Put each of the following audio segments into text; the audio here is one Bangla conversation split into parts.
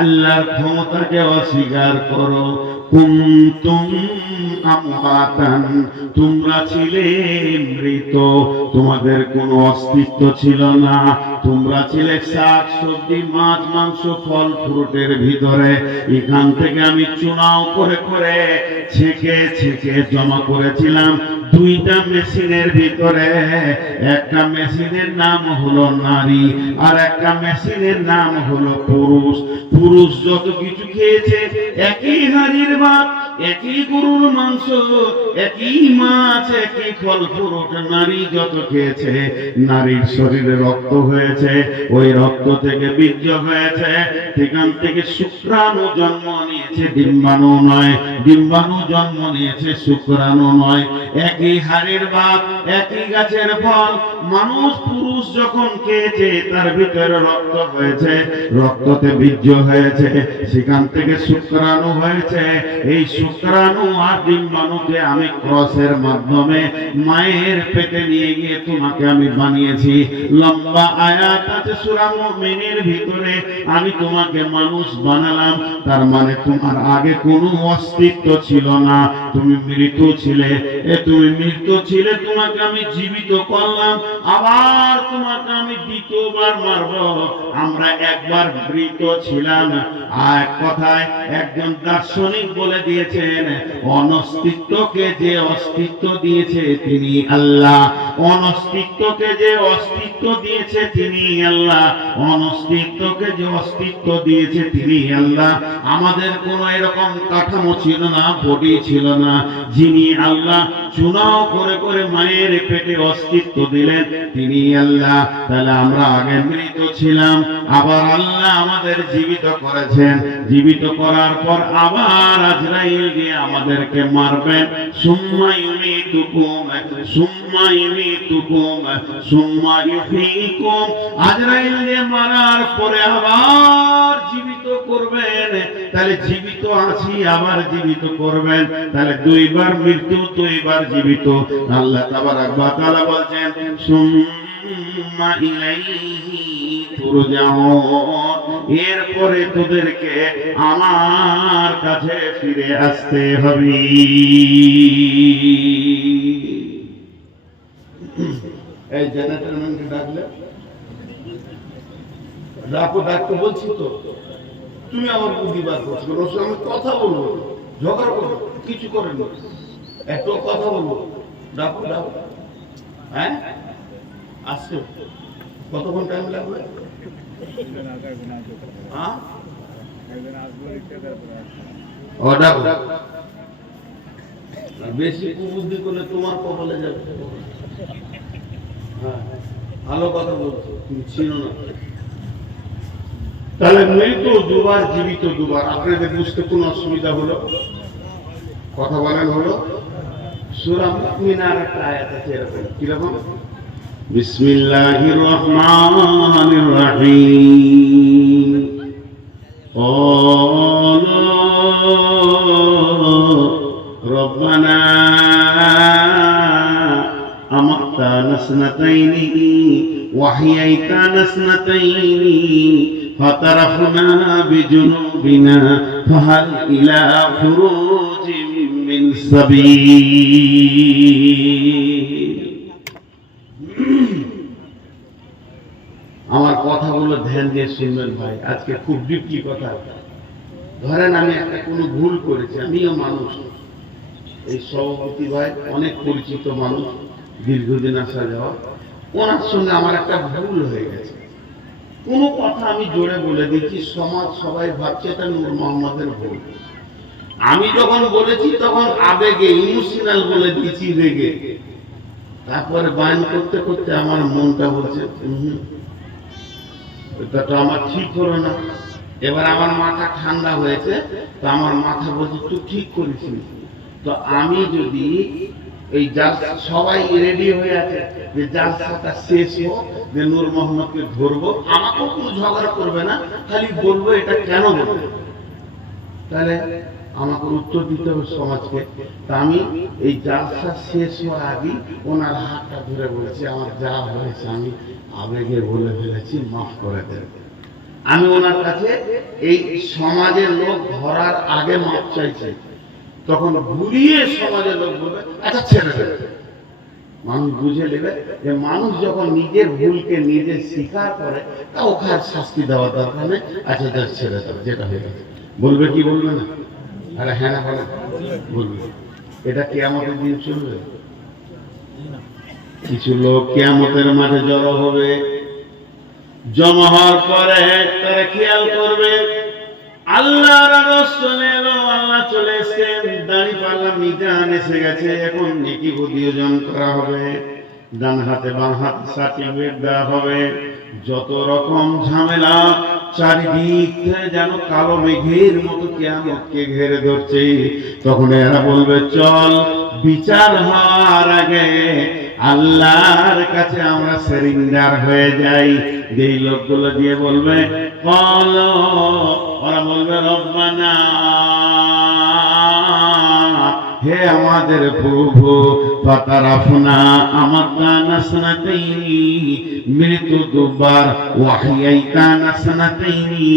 আল্লাহর ক্ষমতাকে অস্বীকার করো। কুনতুম আমওয়াতান, তোমরা ছিলে মৃত, তোমাদের কোনো অস্তিত্ব ছিল না। তোমরা ছিলে শাক সবজি মাছ মাংস ফল ফ্রুটের ভিতরে। এখান থেকে আমি চুনাও করে করে ছেঁকে ছেঁকে জমা করেছিলাম দুইটা মেশিনের ভিতরে। একটা মেশিনের নাম হলো নারী, আর একটা মেশিনের নাম হলো পুরুষ। পুরুষ যত কিছু খেয়েছে, একই হাড়ির ভাত, একই গরুর মাংস, একই মাছ, একই ফল ফ্রুট, নারী যত খেয়েছে, নারীর শরীরে রক্ত হয়েছে, ওই রক্ত থেকে বীর্য হয়েছে, সেখান থেকে শুক্রাণু জন্ম নিয়েছে, ডিম্বাণু নয়। ডিম্বাণু জন্ম নিয়েছে, শুক্রাণু নয়। একই হাড়ির ভাত, একই গাছের ফল। মানুষ পুরুষ যখন খেয়েছে, তার ভিতরে রক্ত হয়েছে, রক্ততে বীর্য হয়েছে, সেখান থেকে শুক্রাণু হয়েছে। এই শুক্রাণু আর ডিম্বাণুকে আমি ক্রসের মাধ্যমে মায়ের পেটে নিয়ে গিয়ে তোমাকে আমি বানিয়েছি। লম্বা আয়াত আছে সূরা মুমিনের ভিতরে, আমি তোমাকে মানুষ বানালাম। তার মানে তোমার আগে কোনো অস্তিত্ব ছিল না, তুমি মৃত ছিলে। তুমি মৃত ছিলে, তোমাকে আমি জীবিত করলাম, আবার তোমাকে আমি দ্বিতীয়বার মারব। আমরা একবার মৃত ছিলাম। আর কথায় একজন দার্শনিক বলে দিয়েছেন, অনস্তিত্বকে যে অস্তিত্ব দিয়েছে তিনি আল্লাহ। অনস্তিত্বকে যে অস্তিত্ব দিয়েছে তিনি আল্লাহ। অনস্তিত্বকে যে অস্তিত্ব দিয়েছে তিনি আল্লাহ। আমাদের কোনো এরকম কাঠামো ছিল না, বডি ছিল না। যিনি আল্লাহ চুনাও করে করে মায়ের পেটে অস্তিত্ব দিলেন তিনি আল্লাহ। তাহলে আমরা আগে মৃত ছিলাম, আবার আল্লাহ আমাদের জীবিত করেছেন। জীবিত করার পর আবার আজরাইল দিয়ে আমাদেরকে মারবেন। সুম্মা ইউমিতুকুম সুম্মা ইউমিতুকুম সুম্মা ইউহয়িকুম। আজরাইল দিয়ে মারার পরে আবার জীবিত করবেন। তাহলে জীবিত আছি, আবার জীবিত করবেন। তাহলে দুইবার মৃত্যু, দুইবার জীবিত। আল্লাহ তাবারাক ওয়া তাআলা বলছেন, সুম্মা ইলাইহি তুরজাউন। এরপরে তোদেরকে আমার কাছে ফিরে আসতে হবে। এই জেনারেটরম্যানকে ডাকলে ডাকো, ডাকতে বলছি তো, তুমি আমার প্রতিবাদ করছো। আমি কথা বলবো, ঝগড়া করবো, কিছু করেন না, একটু কথা বলবো। ডাকো ডাকো। হ্যাঁ আসছো, কতক্ষণ টাইম লাগবে? বেশি কুবুদ্ধি করলে তোমার কপালে যাবে। হ্যাঁ ভালো কথা বলছো, তুমি চিনো না। তাহলে মৃত দুবার, জীবিত দুবার। আপনাদের বুঝতে কোনো অসুবিধা হলো? কথা বলেন হলো? সূরা মুমিনার একটা আয়াত আছে এরকম, কিরকম? বিসমিল্লাহির রহমানির রহিম। রব্বানা আমাতানা সানাতাইনি ওয়া আহইয়াইতানা সানাতাইনি ফাতারাফনা বিজুনুবিনা ফাহাল ইলা খুরুজিম মিন সাবিল। আমার কথাগুলো ধ্যান দিয়ে শুনবেন ভাই, আজকে খুব ডিপলি কথা। ধরেন আমি একটা কোনো ভুল করেছি, আমিও মানুষ। এই সভাপতি ভাই অনেক পরিচিত মানুষ, দীর্ঘদিন আসা যাওয়া। ওনার সঙ্গে আমার একটা ভুল হয়ে গেছে। কোনো কথা আমি জোরে বলে দিচ্ছি, সমাজ সবাই ভাবছে এটা নূর মোহাম্মদের ভুল। আমি যখন বলেছি তখন আবেগে, ইমোশনাল বলে দিয়েছি, রেগে। তারপরে বায়ন করতে করতে আমার মনটা বলছে এটা তো আমার ঠিক হলো না। এবার আমার মাথা ঠান্ডা হয়েছে, তো আমার মাথা বলছে তুই ঠিক করেছিস। তো আমি যদি এই সবাই রেডি হয়ে আছে যে জালসাটা শেষ হোক, যে নূর মোহাম্মদকে ধরবো, আমাকেও কোনো ঝগড়া করবে না, খালি বলবো এটা কেন বলবো। তাহলে আমাকে উত্তর দিতে হবে সমাজকে। তা আমি এই জালসা শেষ হওয়ার আগে ওনার হাতটা ধরে বলেছি আমার যা হয়েছে আমি আবেগে বলে ফেলেছি, মাফ করে দেবে। আমি ওনার কাছে এই সমাজের লোক ধরার আগে মাপ চাইছি, তখন ঘুরিয়ে সমাজের লোক বলবে আচ্ছা ছেড়ে দেবে। মানুষ বুঝে নেবে যে মানুষ যখন নিজের ভুলকে নিজে স্বীকার করে তা ওকে আর শাস্তি দেওয়ার দরকার নেই, আচ্ছা যা ছেড়ে দেবে, যেটা হয়ে গেছে। বলবে কি বলবে না? আরে হ্যাঁ না বলে বলবে। এটা কিয়ামতের দিন চলবে। কিছু লোক কিয়ামতের মাঠে জড়ো হবে, জমা হওয়ার পরে তারা খেয়াল করবে আল্লাহর আরশ চলে এলো, আল্লাহ চলে এসেছেন, দাড়ি পাল্লা মিজান এসে গেছে, এখন নেকি প্রতিযোজন করা হবে, ডান হাতে বাম হাতে সার্টিফিকেট দেওয়া হবে। যত রকম ঝামেলা চারিদিক থেকে যেন কালো মেঘের মতো কিয়ামতকে ঘিরে ধরছে। তখন এরা বলবে চল বিচার হওয়ার আগে আল্লাহর কাছে আমরা সারেন্ডার হয়ে যাই। যেই লোকগুলো দিয়ে বলবে বলো, ওরা বলবে রব্বানা, হে আমাদের প্রভু, ফাতারাফনা আমাতানা সানাতাইনি, মৃত্যু দুবার, ওয়াহিয়াইতানা সানাতাইনি,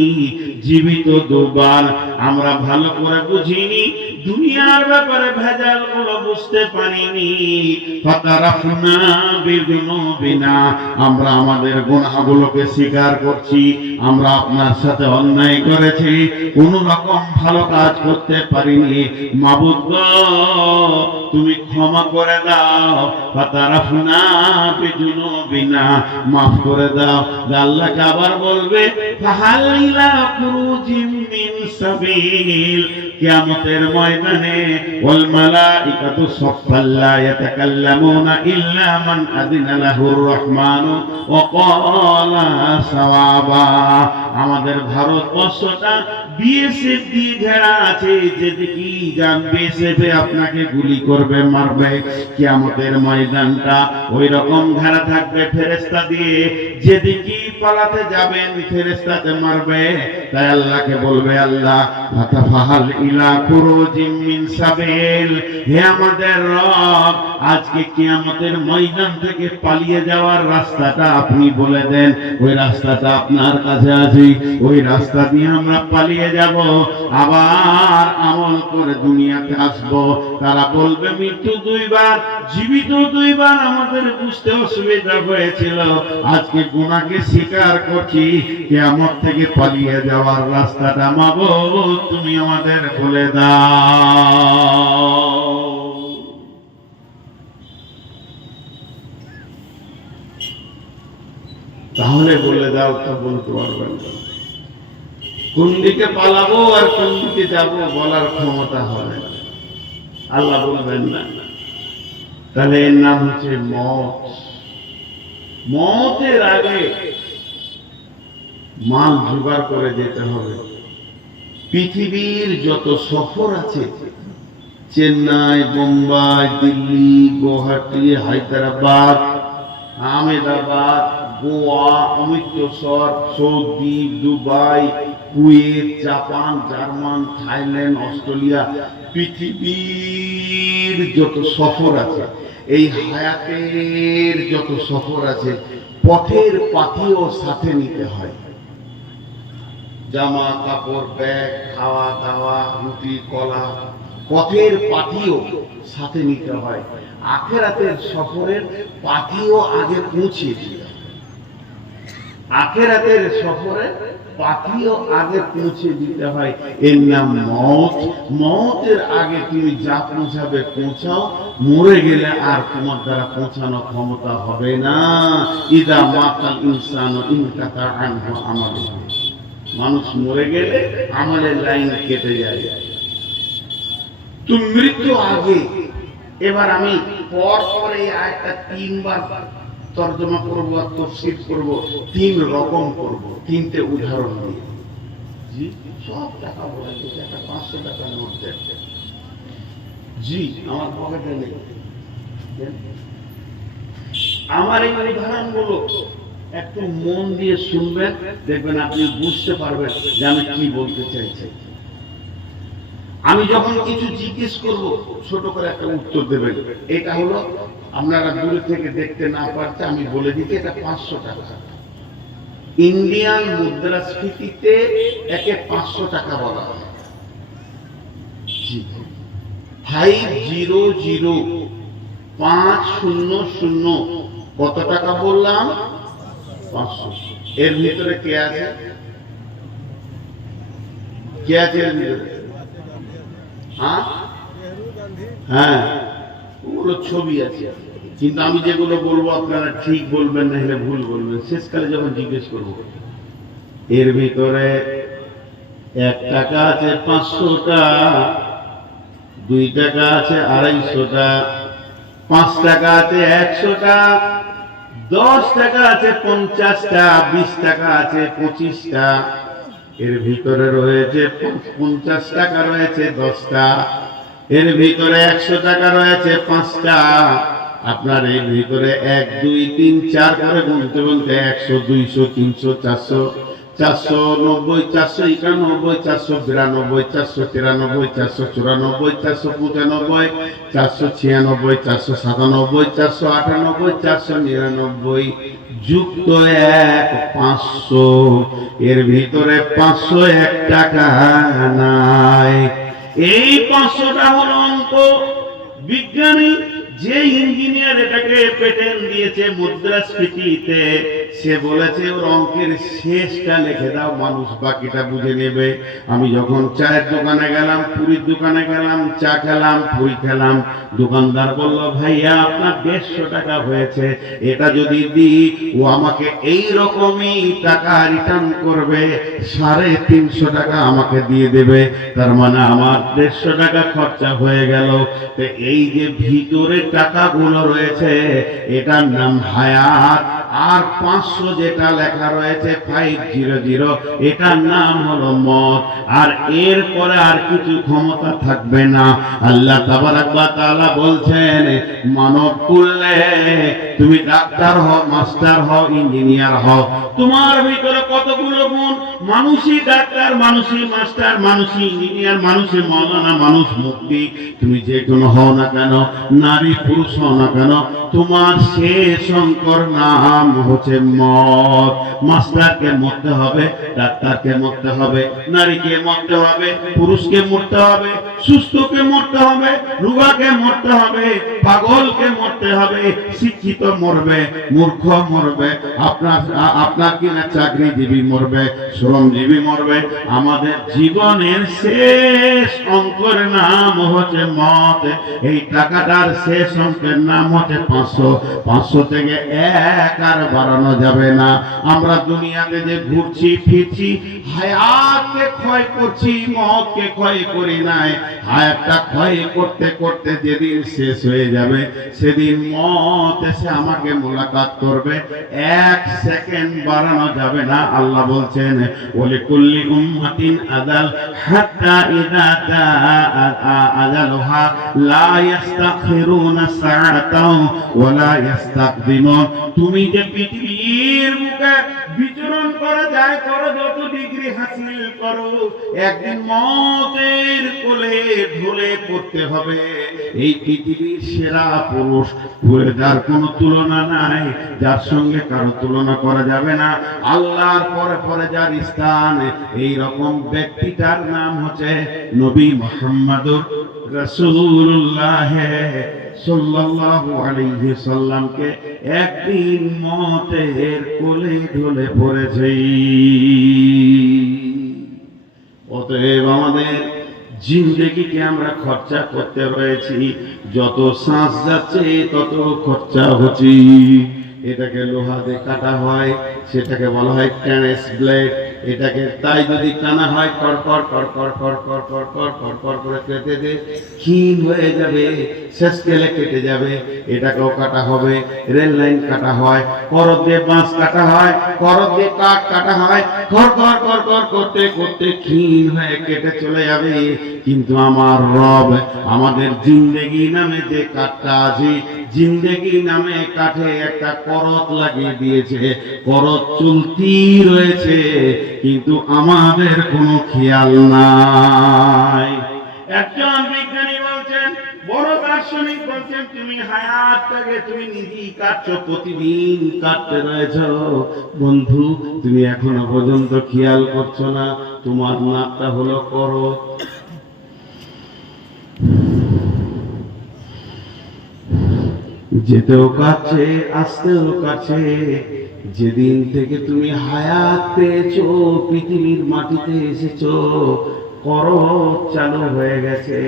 জীবিত দুবার। আমরা ভালো করে বুঝিনি, দুনিয়ার ব্যাপারে ভেজাল গুলো বুঝতে পারিনি। ফাতারাফনা বিযুনুবিনা, আমরা আমাদের গুনাহগুলোকে স্বীকার করছি, আমরা আপনার সাথে অন্যায় করেছি, কোন রকম ভালো কাজ করতে পারিনি। মাবুদ গো, তুমি ক্ষমা করে দাও। ফাতারাফনা বিযুনুবিনা, মাফ করে দাও। আল্লাহকে আবার বলবে ফাহাল ইলা খুরুজিম মিন সাবিল, কিয়ামতের ময়দানে ওয়াল মালাইকাতু সাফফান লা ইয়াতাকাল্লামুনা ইল্লা মান আযিনা লাহুর রহমানু ওয়া ক্বালা সাওয়াবা। আমাদের ভারতবর্ষটা বিএসএফ দিয়ে ঘেরা আছে, যেদিকে যান বিএসএফ আপনাকে গুলি করবে, মারবে। কিয়ামতের ময়দানটা ওই রকম ঘেরা থাকবে ফেরেশতা দিয়ে, যেদিকে পালাতে যাবেন ফেরেশতাতে মারবে। তাই আল্লাহকে বলবে আল্লাহ ফাতাফাহাল ইলা খুরুজিম মিন সাবিল, হে আমাদের রব, আজকে কিয়ামতের ময়দান থেকে পালিয়ে যাওয়ার রাস্তাটা আপনি বলে দেন। ওই রাস্তাটা আপনার কাছে আছে, ওই রাস্তা দিয়ে আমরা পালিয়ে যাব, আবার আমল করে দুনিয়াতে আসব। তারা বলবে মৃত্যু দুইবার, জীবিত দুইবার, আমাদের বুঝতে অসুবিধা হয়েছিল, আজকে গুনাহকে স্বীকার করছি, কিয়ামত থেকে পালিয়ে যাওয়ার রাস্তাটা মাবুদ তুমি আমাদের বলে দাও। তাহলে বলে দাও, তো বলতে পারবেন না। কোন দিকে পালাবো আর কোন দিকে যাবো বলার ক্ষমতা হবে না, আল্লাহ বলবেন না। তাহলে এর নাম হচ্ছে মত। মতের আগে মাল জোগাড় করে যেতে হবে। পৃথিবীর যত সফর আছে, Chennai, Bombay, Delhi, Guwahati, Hyderabad, Ahmedabad, Goa, Amritsar, Saudi, Dubai, Kuwait, Japan, German, Thailand, Australia, পৃথিবীর যত সফর আছে, এই হায়াতের যত সফর আছে, পথের পাথিও সাথে নিতে হয়। জামা কাপড়, ব্যাগ, খাওয়া দাওয়া, রুটি কলা, পথের পাথিও সাথে নিতে হয়। আখেরাতের সফরের পাথিও আগে পৌঁছে দিতে হয়। আখেরাতের সফরে পাথিও আগে পৌঁছে দিতে হয়। এর নাম মত। মতের আগে তুমি যা পৌঁছাবে পৌঁছাও, মরে গেলে আর তোমার দ্বারা পৌঁছানো ক্ষমতা হবে না। ইদা মাতাল ইনসানু ইনকাতা আনহু আমালুহু, মানুষ মরে গেলে আমলের লাইন কেটে যায়। তুমি মৃত্যু আগে, এবার আমি পর পর এই আয়াতটা তিনবার তর্জমা করবো আর তাফসীর করবো, তিন রকম করবো, তিনটে উদাহরণ দিয়ে। জি, সব টাকা বলে দিতে, একটা 500 টাকা নোট দেন। জি, আমার পকেটে নেই। আমার এই উদাহরণগুলো একটু মন দিয়ে শুনবেন, দেখবেন আপনি বুঝতে পারবেন যে আমি কি বলতে চাইছি। আমি যখন কিছু জিজ্ঞেস করব, ছোট করে একটা উত্তর দেবেন। এটা হলো, আপনারা দূরে থেকে দেখতে না পারতে আমি বলে দিচ্ছি, এটা 500 টাকা। ইন্ডিয়ান মুদ্রাস্ফীতিতে একে 500 টাকা বলা হয়। 500 কত টাকা বললাম? 500। এর ভিতরে কে আছে? কে আছে এর ভিতরে? হ্যাঁ, ওগুলো ছবি আছে, কিন্তু আমি যেগুলো বলবো আপনারা ঠিক বলবেন, না হলে ভুল বলবেন। শেষকালে যখন জিজ্ঞেস করবো, এর ভিতরে 1 টাকা আছে 500টা, 2 টাকা আছে 250টা, 5 টাকা আছে 100টা, 10 টাকা আছে 50টা, 20 টাকা আছে 25টা। এর ভিতরে রয়েছে 50 টাকা রয়েছে 10টা, এর ভিতরে 100 টাকা রয়েছে 5টা। আপনার এর ভিতরে 1 2 3 4 করে গুনতে গুনতে 100 200 300 400 490 491 492 493 494 495 496 497 498 499 যুক্ত 1 500। এর ভিতরে 501 টাকা নাই। এই 500টা হলো অঙ্ক। বিজ্ঞানী যে ইঞ্জিনিয়ার এটাকে পেটেন্ট দিয়েছে মুদ্রাস্ফীতিতে, সে বলেছে ওর অঙ্কের শেষটা লিখে দাও, মানুষ বাকিটা বুঝে নেবে। আমি যখন চায়ের দোকানে গেলাম, পুরীর দোকানে গেলাম, চা খেলাম, পুরি খেলাম, দোকানদার বলল, ভাইয়া আপনার 150 টাকা হয়েছে, এটা যদি দিই ও আমাকে এই রকমই টাকা রিটার্ন করবে, 350 টাকা আমাকে দিয়ে দেবে। তার মানে আমার 150 টাকা খরচা হয়ে গেল। তো এই যে ভিতরে টাকাগুলো রয়েছে, এটার নাম হায়াত। আর 500 যেটা লেখা রয়েছে 500, এটার নাম হলো মত। আর এর পরে আর কিছু ক্ষমতা থাকবে না। আল্লাহ তাবারাক ওয়া তাআলা বলছেন, মানব কুল্লে, তুমি ডাক্তার হও, মাস্টার হও, ইঞ্জিনিয়ার হও, তোমার ভিতরে কতগুলো গুণ, মানুষই ডাক্তার, মানুষই মাস্টার, মানুষই ইঞ্জিনিয়ার, মানুষই মাওলানা, মানুষ মুফতি, তুমি যে কোনো হও না কেন, নারী পুরুষ হও না কেন, তোমার শেষ অঙ্কর নাম হচ্ছে মত। মাস্টারকে মরতে হবে, ডাক্তারকে মরতে হবে, নারীকে মরতে হবে, পুরুষকে মরতে হবে, সুস্থকে মরতে হবে, রোগাকে মরতে হবে, পাগলকে মরতে হবে, শিক্ষিত মরবে, মূর্খ মরবে, আপনার কিনা চাকরিজীবী মরবে, শ্রমজীবী মরবে। আমাদের জীবনের শেষ অঙ্কের নাম হচ্ছে মত। এই টাকাটার শেষ অঙ্কের নাম হচ্ছে 500। 500 থেকে 1 আর বাড়ানো যাবে না। আমরা দুনিয়াতে যে ঘুরছি ফিরছি, হায়াতকে ক্ষয় করছি, মতকে ক্ষয় করি নাই। হায়াতটা ক্ষয় করতে করতে যেদিন শেষ হয়ে যাবে, সেদিন মত এসে আমাকে মোলাকাত করবে। 1 সেকেন্ড বাড়ানো যাবে না। আল্লাহ বলছেন, ওয়ালি কুল্লি উম্মাতিন আদাল হাত্তা ইযা আজালুহা লা ইস্তাখিরুনা সাআতাও ওয়া লা ইস্তাকদিমুন। তুমি যে পৃথিবীর মুখে বিচরণ করে যায় করো, যত ডিগ্রি হাসিল করো, একদিন মতের কোলে ঢলে পড়তে হবে। এই পৃথিবীর সেরা পুরুষ, যার কোনো তুলনা নাই, যার সঙ্গে কারো তুলনা করা যাবে না, আল্লাহর পরে পরে যার স্থান, এই রকম ব্যক্তিটার নাম হচ্ছে নবী মুহাম্মদুর রাসূলুল্লাহ সাল্লাল্লাহু আলাইহি সাল্লামকে একদিন মতের কোলে ঢলে পড়েছে। অতএব আমাদের জিন্দেগিকে আমরা খরচা করতে রয়েছি, যত শ্বাস যাচ্ছে তত খরচা হচ্ছে। এটাকে লোহা দিয়ে কাটা হয়, সেটাকে বলা হয় ক্যানেস ব্লেড। এটাকে তাই যদি টানা হয়, কড়কড় কড়কড় কড়কড় কড়কড় কড়কড় করে কেটে দে, ক্ষীণ হয়ে যাবে, শেষ গেলে কেটে যাবে। এটাকেও কাটা হবে। রেল লাইন কাটা হয়, করত দিয়ে বাঁশ কাটা হয়, করত দিয়ে কাঠ কাটা হয়, কড়কড় কড়কড় করতে করতে ক্ষীণ হয়ে কেটে চলে যাবে। কিন্তু আমার রব আমাদের জিন্দেগি নামে যে কাঠটা আছে, জিন্দেগি নামে কাঠে একটা করত লাগিয়ে দিয়েছে। করত চলতি রয়েছে, কিন্তু আমাদের কোনো খেয়াল নাই। একজন বিজ্ঞানী বলছেন, বড় দার্শনিক বলছেন তুমি হায়াতটাকে তুমি নিজেই কাটছো, প্রতিদিন কাটতে রয়েছ। বন্ধু তুমি এখনো পর্যন্ত খেয়াল করছো না তোমার নাকটা হলো করত, যেতেও কাছে আসতেও কাছে। যেদিন থেকে তুমি হায়াত পেয়েছো, পৃথিবীর মাটিতে এসেছো, করত চালু হয়ে গেছে।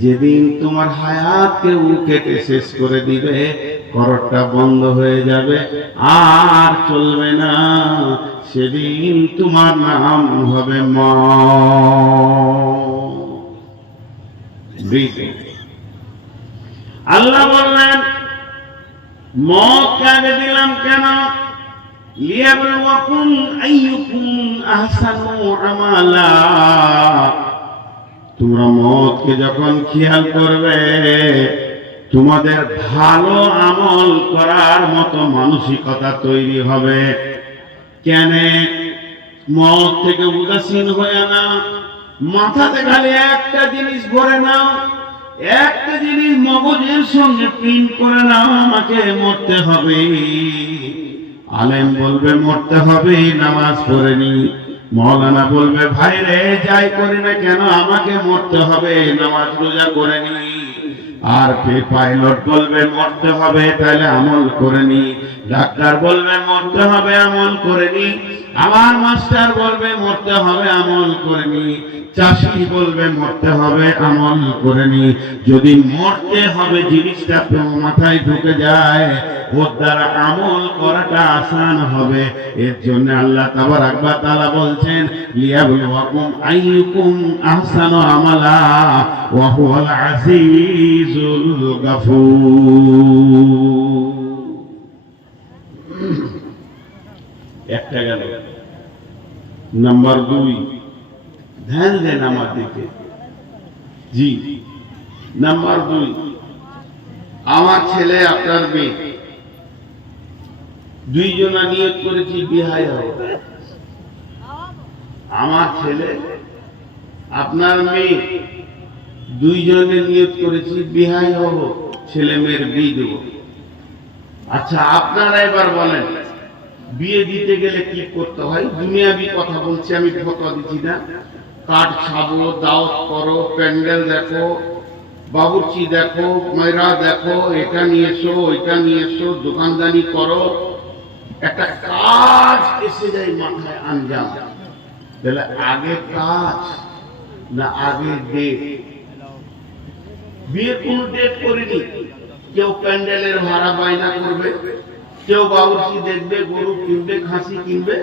যেদিন তোমার হায়াত কেউ কেটে শেষ করে দিবে, করতটা বন্ধ হয়ে যাবে, আর চলবে না। সেদিন তোমার নাম হবে মৃত। আল্লাহ বললেন মত কাকে দিলাম কেন? লিয়াবলুয়াকুম আইয়ুকুম আহসানু আমালা। তোমরা মতকে যখন খেয়াল করবে, তোমাদের ভালো আমল করার মতো মানসিকতা তৈরি হবে। কেন? মত থেকে উদাসীন হয়ে না, মাথাতে খালি একটা জিনিস ভরে নাও, একটা জিনিস মগজের সঙ্গে প্রিন্ট করে নাও, আমাকে মরতে হবে। আলেম বলবে মরতে হবে, নামাজ পড়েনি। মৌলানা বলবে ভাই রে যাই করি না কেন আমাকে মরতে হবে, নামাজ রোজা করেনি। আর পাইলট বলবে মরতে হবে, তাহলে আমল করেনি। ডাক্তার বলবে মরতে হবে, আমল করেনি। আমার মাস্টার বলবে মরতে হবে, আমল করেনি। চাষি বলবে মরতে হবে, আমল করেনি। যদি মরতে হবে জিনিসটা মাথায় ঢুকে যায়, ওর দ্বারা আমল করাটা আসান হবে। এর জন্য আল্লাহ তাবারাক ওয়া তাআলা বলছেন লিয়াবলুয়াকুম আইয়ুকুম আহসানু আমালা ওয়া হুয়াল আজিজুল গাফুর। একটা গেল। নাম্বার 2, ধ্যান দেন আমার দিকে। জি, নাম্বার 2, আমার ছেলে আপনার মেয়ে, দুইজনা নিয়ত করেছি বিয়ে হবে। আমার ছেলে আপনার মেয়ে, দুইজনে নিয়ত করেছি বিয়ে হব, ছেলে মেয়ের বিয়ে দেব। আচ্ছা আপনারা এবার বলেন বিয়ে দিতে গেলে কি করতে হয়? দুনিয়াবি কথা বলছি, আমি ফতোয়া দিচ্ছি না। কাঠ ছাবো, দাওয়াত করো, প্যান্ডেল দেখো, বাবুর্চি দেখো, মেয়েরা দেখো, এটা নিয়ে এসো ওইটা নিয়ে এসো, দোকানদানি করো, একটা কাজ এসে যায় মাথায় আঞ্জাম। তাহলে আগে কাজ না আগে ডেট? বিয়ের কোন ডেট করিনি। কেউ প্যান্ডেলের ভাড়া বায়না করবে, কেউ বাবুর্চি দেখবে, গরু কিনবে, খাসি কিনবে।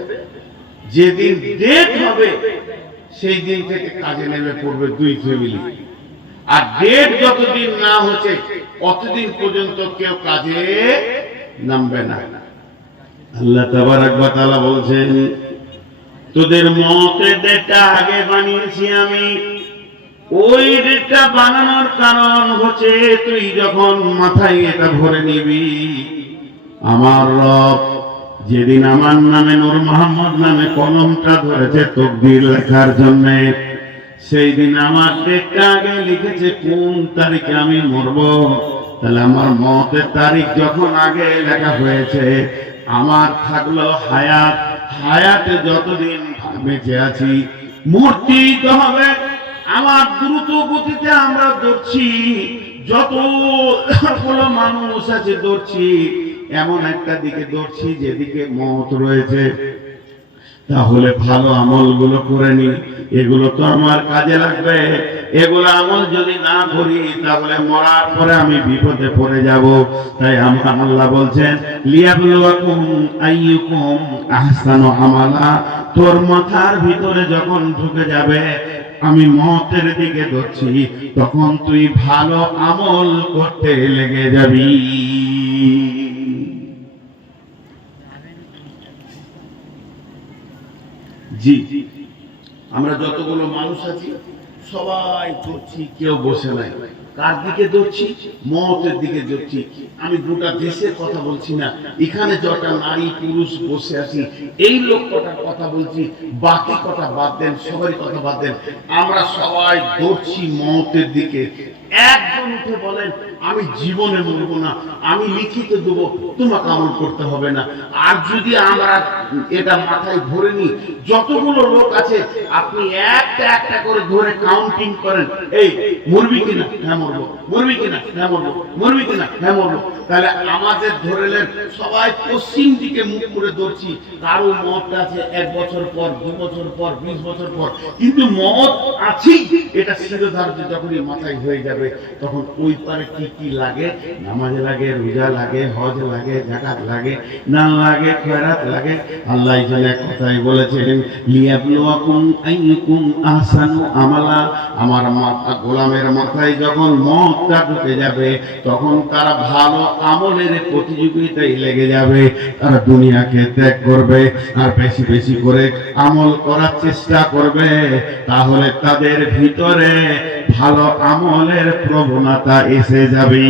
যেদিন ডেট হবে সেই দিন থেকে কাজে নেমে পড়বে দুই ফ্যামিলি। আর ডেট যতদিন না হচ্ছে ততদিন পর্যন্ত কেউ কাজে নামবে না। আল্লাহ তাবারাক ওয়া তাআলা বলছেন তোদের মতের ডেটটা আগে বানিয়েছি আমি। ওই ডেটটা বানানোর কারণ হচ্ছে তুই যখন মাথায় এটা ভরে নিবি, আমার রব যেদিন আমার নামে নূর মোহাম্মদ নামে কলমটা ধরেছে তাকদীর লেখার জন্য, সেই দিন আমার ডেটটা আগে লিখেছে কোন তারিখে আমি মরব। তাহলে আমার মতের তারিখ যখন আগে লেখা হয়েছে, আমার থাকলো হায়াত, হায়াতে যতদিন বেঁচে আছি মরতেই তো হবে। আমার দ্রুত গতিতে আমরা দৌড়ছি, যতগুলো মানুষ আছে দৌড়ছি, এমন একটা দিকে দৌড়ছি যেদিকে মত রয়েছে। তাহলে ভালো আমলগুলো করে নি, এগুলো তো আমার কাজে লাগবে। এগুলো আমল যদি না করি তাহলে মরার পরে আমি বিপদে পড়ে যাব। তাই আমরা আল্লাহ বলছেন লিয়াবলুয়াকুম আইয়ুকুম আহসানু আমালা। তোর মাথার ভিতরে যখন ঢুকে যাবে আমি মতের দিকে দৌড়ছি, তখন তুই ভালো আমল করতে লেগে যাবি। জি, আমরা যতগুলো মানুষ আছি সবাই দৌড়ছি, কেউ বসে নাই। কার দিকে দৌড়ছি? মতের দিকে দৌড়ছি। আমি গোটা দেশের কথা বলছি না, এখানে যটা নারী পুরুষ বসে আছি এই লোকটার কথা বলছি, বাকি কথা বাদ দেন, সবারই কথা বাদ দেন। আমরা সবাই দৌড়ছি মতের দিকে। একজন উঠে বলেন আমি জীবনে মরবো না, আমি লিখিত দেবো, তোমাকে আমল করতে হবে না। আর যদি আমরা এটা মাথায় ধরে নিই, যতগুলো লোক আছে আপনি একটা একটা করে ধরে কাউন্টিং করেন, এই মরবি কিনা, হ্যাঁ মরবো, মরবি কিনা, হ্যাঁ মরবো, মরবি কিনা, হ্যাঁ মরবো। তাহলে আমাদের ধরেলেন সবাই পশ্চিম দিকে মুখ করে ধরছি, কারো মত আছে 1 বছর পর, 2 বছর পর, 20 বছর পর, কিন্তু মত আছে এটা শিরোধার্য যখনই মাথায় হয়ে যাবে, তখন ওই পারে কি কি লাগে, নামাজ লাগে, রোজা লাগে, হজ লাগে, যাকাত লাগে, না লাগে, খয়রাত লাগে। আল্লাহ এখানে এক কথাই বলেছেন, লিয়াবলুয়াকুম আইয়ুকুম আহসানু আমালা। আমার মাথা গোলামের মাথায় যখন মতটা ঢুকে যাবে, তখন তারা ভালো আমলের প্রতিযোগিতায় লেগে যাবে, তারা দুনিয়াকে ত্যাগ করবে আর বেশি বেশি করে আমল করার চেষ্টা করবে। তাহলে তাদের ভিতরে ভালো আমলের প্রবণতা এসে যাবে।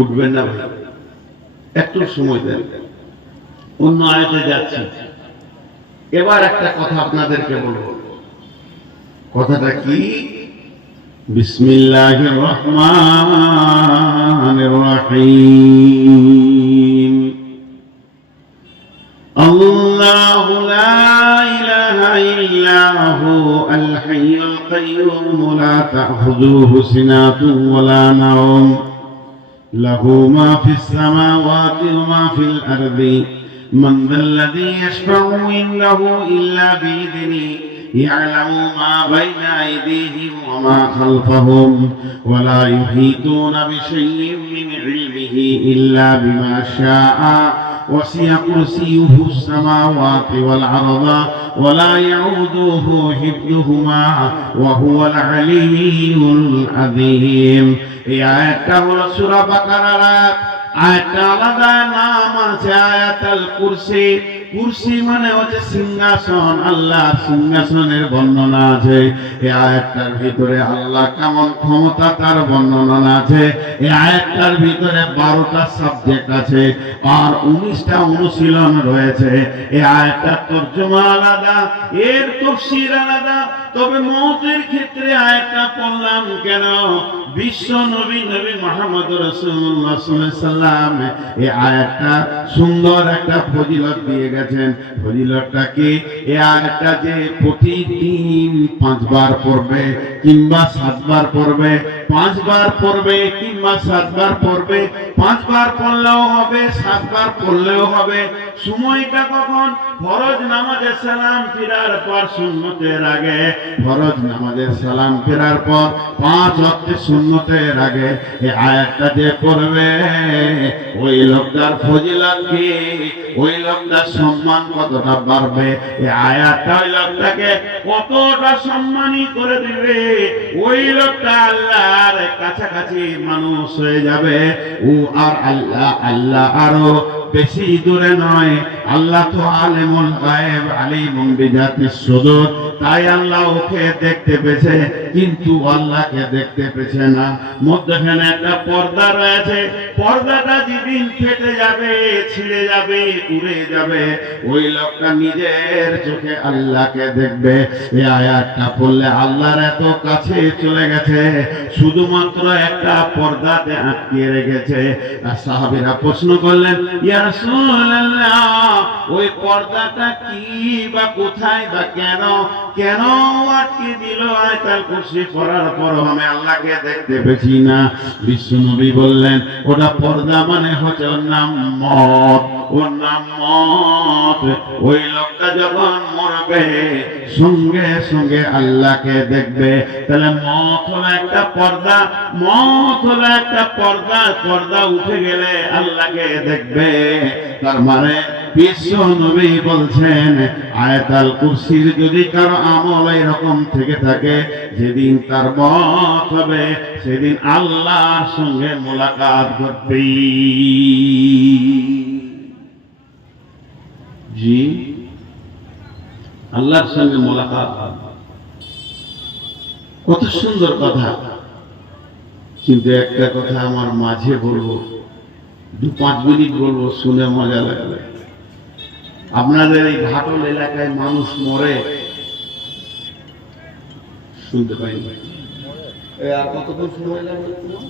উঠবেন না ভাই, একটু সময় দেন, অন্য আয়াতে যাচ্ছি। এবার একটা কথা আপনাদেরকে বলবো, কথাটা কি? বিসমিল্লাহির রহমানির রহিম। আল্লাহু লা ইলাহা ইল্লা হু আল হাইয়ুল কাইয়্যুম লা তাখুযুহু সিনাতুন ওয়া লা নাওম লাহু মা ফিস সামাওয়াতি ওয়া মা ফিল আরদি মান যাল্লাযী ইয়াশফা'ু ইনদাহু ইল্লা বিইذনিহি يعلم ما بين أيديهم وما خلفهم ولا يحيطون بشيء من علمه إلا بما شاء وسع كرسيه السماوات والأرض ولا يعوده حفظهما وهو العلي العظيم। এই আয়াতটা হলো সূরা বাকারার আয়াত। আয়াতটা আলাদা নাম আছে আয়াতুল কুরসি। কুরসি মানে হচ্ছে সিংহাসন, আল্লাহ সিংহাসনের বর্ণনা আছে এই আয়াতটার ভিতরে। আল্লাহ কেমন ক্ষমতা তার বর্ণনা আছে এই আয়াতটার ভিতরে। 12টা সাবজেক্ট আছে আর 19টা অনুশীলন রয়েছে। এই আয়াতটার তরজমা আলাদা, এর তাফসীর আলাদা। তবে মওতের ক্ষেত্রে আয়াতটা পড়লাম কেন? বিশ্ব নবী নবী মুহাম্মদ রাসূলুল্লাহ সাল্লাল্লাহু আলাইহি সাল্লাম এই আয়াতটা সুন্দর একটা ফজিলত দিয়ে গেছেন। ফজিলতটা কি? এই আয়াতটা যে প্রতিদিন 5 বার পড়বে কিংবা 7 বার পড়বে, 5 বার পড়বে কিংবা 7 বার পড়বে, 5 বার পড়লেও হবে, 7 বার পড়লেও হবে। সময়টা কখন? ফরজ নামাজের সালাম ফিরার পর, সুন্নতের আগে। ফরজ নামাজের সালাম ফিরার পর 5 ওয়াক্তের সুন্নতের আগে এই আয়াতটা যে পড়বে, ওই লোকটার ফজিলত কি, ওই লোকটার সম্মান কতটা বাড়বে। এই আয়াতটা ওই লোকটাকে কতটা সম্মানী করে দিবে। ওই লোকটা আল্লাহর কাছাকাছি মানুষ হয়ে যাবে। ও আর আল্লাহ, আল্লাহ আরো বেশি দূরে নয়। আল্লাহ তো আলিমুল গায়েব আলিমুন বিজাতিস সুদূর। তাই আল্লাহ ওকে দেখতে পেয়েছে কিন্তু আল্লাহকে দেখতে পেয়েছে না। মধ্যখানে একটা পর্দা রয়েছে। পর্দাটা যেদিন ফেটে যাবে, ছিঁড়ে যাবে, উড়ে যাবে, ওই লোকটা নিজের চোখে আল্লাহকে দেখবে। এই আয়াতটা পড়লে আল্লাহর এত কাছে চলে গেছে, শুধুমাত্র একটা পর্দাতে আটকে রেখেছে। আর সাহাবীরা প্রশ্ন করলেন, ইয়া রাসূলুল্লাহ, ওই পর্দাটা কি বা কোথায় বা কেন কেন আটকে দিল? আয়াতুল কুরসি পড়ার পর আমি আল্লাহকে দেখতে পেছি না। বিশ্বনবী বললেন, ওটা পর্দা মানে হচ্ছে ওর নাম মত, ওর নাম মত। ওই লোকটা যখন মরবে সঙ্গে সঙ্গে আল্লাহকে দেখবে। তাহলে মত হলো একটা পর্দা, মত হলো একটা পর্দা। পর্দা উঠে গেলে আল্লাহকে দেখবে। তার মানে বিশ্ব নবী বলছেন, আয়াতুল কুরসির যদি কারো আমল এরকম থেকে থাকে, যেদিন তার মত হবে সেদিন আল্লাহর সঙ্গে মোলাকাত করবে। জি, আল্লাহর সঙ্গে মোলাকাত। কত সুন্দর কথা। কিন্তু একটা কথা আমার মাঝে বলবো, 2-5 মিনিট বলবো, শুনে মজা লাগবে। আপনাদের এই ঘাটল এলাকায় মানুষ মরে, শুনতে পাইনি, আর কতক্ষণ সময় লাগবে তোমার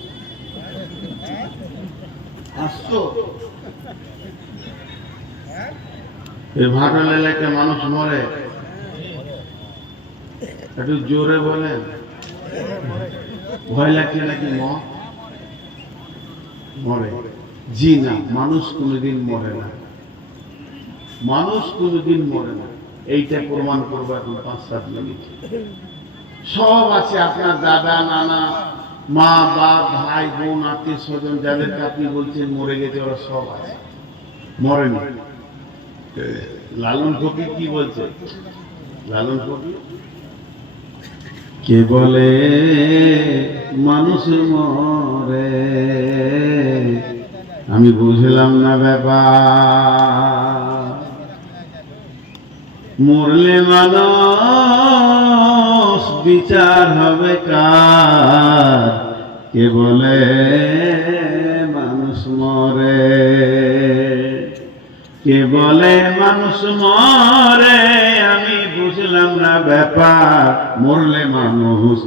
আসছো? এই ভাটাল এলাকায় মানুষ মরে, একটু জোরে বলেন। ভয় লাগছে নাকি? মরে? জি না, মানুষ কোনোদিন মরে না, মানুষ কোনোদিন মরে না। এইটা প্রমাণ করবো এখন 5-7 মিনিট। সব আছে, আপনার দাদা নানা মা বাপ ভাই বোন আত্মীয় স্বজন যাদেরকে আপনি বলছেন মরে গেছে, ওরা সব আছে, মরেনি। লালন ফকির কি বলছে? লালন ফকির কে বলে মানুষ মরে, আমি বুঝলাম না ব্যাপার, মরলে মানুষ বিচার হবে কার, কে বলে মানুষ মরে, কে বলে মানুষ মরে, আমি বুঝলাম না ব্যাপার, মরলে মানুষ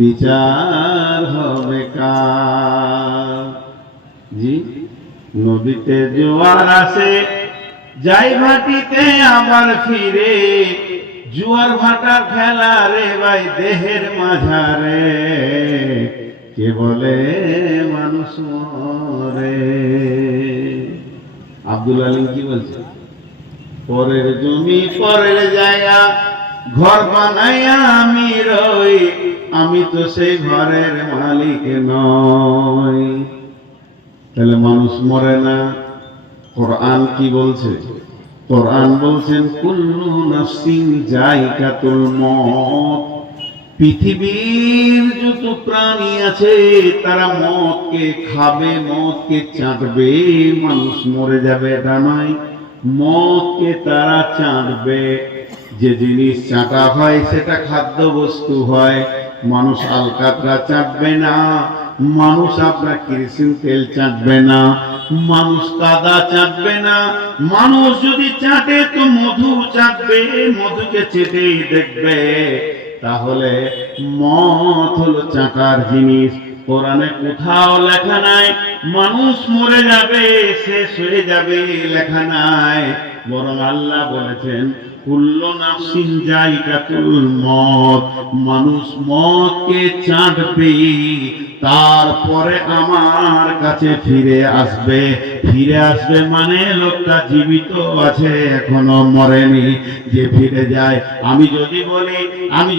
বিচার হবে কার। জি, নদীতে জোয়ার আসে যাই ভাটিতে আবার ফিরে, জোয়ার ভাটার খেলা রে ভাই দেহের মাঝারে, কে বলে মানুষ মরে। আব্দুল আলিম কি বলছে? পরের জমি পরের জায়গা ঘর বানাইয়া আমি রই, আমি তো সেই ঘরের মালিক নই। তাহলে মানুষ মরে না। কোরআন কি বলছে? কোরআন বলছেন কুল্লু নাফসিন যায়কাতুল মউত, পৃথিবীর যত প্রাণী আছে তারা মওতকে খাবে, মওতকে চাটবে। মানুষ মরে যাবে এটা নয়, মওতকে তারা চাটবে। যে জিনিস চাটা হয় সেটা খাদ্য বস্তু হয়। মানুষ আলকাতরা চাটবে না, মানুষ আপনার কেরোসিন তেল চাটবে না, মানুষ কাদা চাটবে না। মানুষ যদি চাটে তো মধু চাটবে, মধুকে চেটেই দেখবে। তাহলে মত হলো চাটার জিনিস। কোরআনে কোথাও লেখা নাই মানুষ মরে যাবে, শেষ হয়ে যাবে, লেখা নাই। বরং আল্লাহ বলেছেন কুল্লু নাফসিন যায়কাতুল মউত, মানুষ মতকে চাটবে, তারপরে আমার কাছে ফিরে আসবে। ফিরে আসবে মানে লোকটা জীবিত আছে, এখনো মরেনি। যে ফিরে যায়, আমি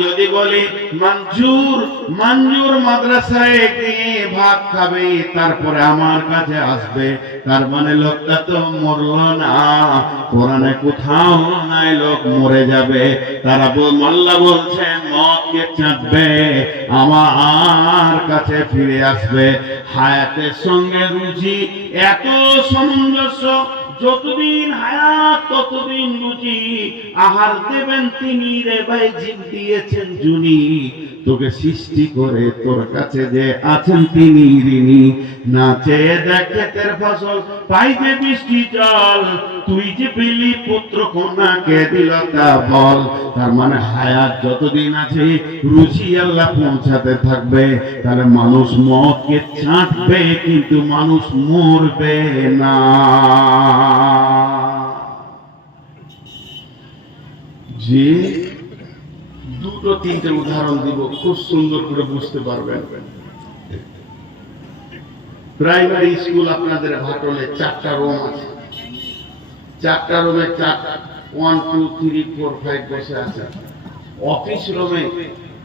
যদি বলি মঞ্জুর মাদ্রাসায় গিয়ে ভাত খাবে, তারপরে আমার কাছে আসবে, তার মানে লোকটা তো মরল না। কোরআনে কোথাও নাই লোক মরে যাবে। তারা আল্লাহ বলছেন মতকে চাটবে, আমার কাছে ফিরে আসবে। হায়াতের সঙ্গে রুচি এত সামঞ্জস্য, যতদিন হায়াত ততদিন রুচি। আহার দেবেন তিনি রে ভাই, জীব দিয়েছেন জুনি। তোকে সৃষ্টি করে তোর কাছে যে আছেন তিনি ঋণী। না চেয়ে দেখ ক্ষেতের ফসল, পাই যে বৃষ্টি জল, তুই যে পেলি পুত্র কন্যাকে দিল তা বল। তার মানে হায়াত যতদিন আছে রুচি আল্লাহ পৌঁছাতে থাকবে। তাহলে মানুষ মতকে চাটবে কিন্তু মানুষ মরবে না। যে দুটো তিনটে উদাহরণ দিব, খুব সুন্দর করে বুঝতে পারবেন। প্রাইমারি স্কুল আপনাদের ভাটলে 4টা রুম আছে, 4টা রুমে 1 2 3 4 5 বসে আছে। অফিস রুমে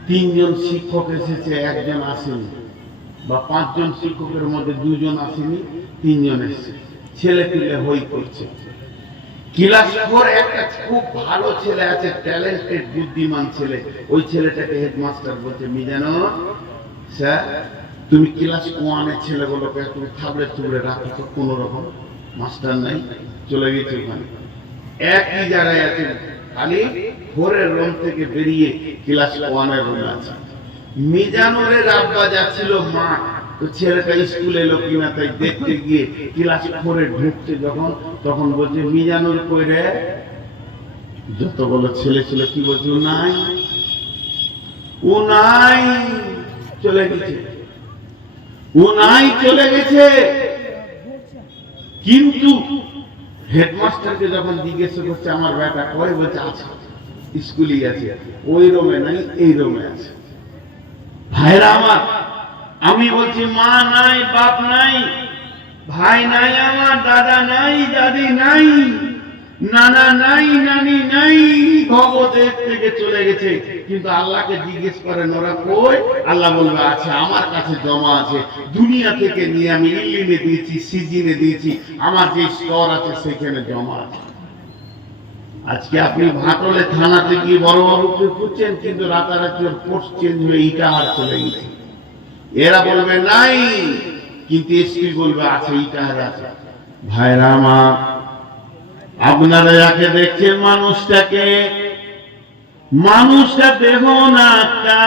3 জন শিক্ষক এসেছে, 1 জন আসেনি, বা 5 জন শিক্ষকের মধ্যে 2 জন আসেনি, 3 জন এসেছে। ছেলে পিলে হই করছে। ক্লাস 4 একটা খুব ভালো ছেলে আছে, ট্যালেন্টেড বুদ্ধিমান ছেলে। ওই ছেলেটাকে হেডমাস্টার বলছে, মিজানুর স্যার তুমি ক্লাস 1 এর ছেলেগুলোকে তুমি থাবড়ে থুবড়ে রাখো তো, কোনো রকম মাস্টার নাই, চলে গেছে ওখানে। একই জায়গায় আছে, খালি 4 এর রুম থেকে বেরিয়ে ক্লাস 1 এর রুমে আছে। মিজানুরের আব্বা যাচ্ছিল মা, তো ছেলেটা স্কুলে এলো কিনা তাই দেখতে গিয়ে ক্লাস 4 এ ঢুকছে যখন, তখন বলছে মিজানুর কই রে? যতগুলো ছেলে ছিল কি বলছে, ও নাই, ও নাই। চলে গেছে, ও নাই চলে গেছে। কিন্তু হেডমাস্টারকে যখন জিজ্ঞাসা করছে আমার বেটা কয়, বলছে আছে, স্কুলে আছে, ওই রুমে নাই এই রুমে আছে। ভাইরা আমার, আমি বলছি মা নাই, বাপ নাই, ভাই নাই, আমার দাদা নাই, দাদি নাই, নানা নাই, নানি নাই, ভগবতের থেকে চলে গেছে। কিন্তু আল্লাহকে জিজ্ঞেস করেন ওরা কই, আল্লাহ বলবে আছে, আমার কাছে জমা আছে, দুনিয়া থেকে নিয়ে আমি ইল্লিনে দিয়েছি, সিজিনে দিয়েছি, আমার যে স্তর আছে সেখানে জমা আছে। আজকে আপনি ভাটলে থানাতে গিয়ে বড় বাবুকে খুঁজছেন, কিন্তু রাতারাতি ওর পোস্ট চেঞ্জ হয়ে ইটাহার চলে গেছে। এরা বলবে নাই, কিন্তু এসপি বলবে আছে, ইটাহার আছে। ভাইরা আমার, আপনারা যাকে দেখছেন মানুষটাকে, মানুষটা দেহ না আত্মা,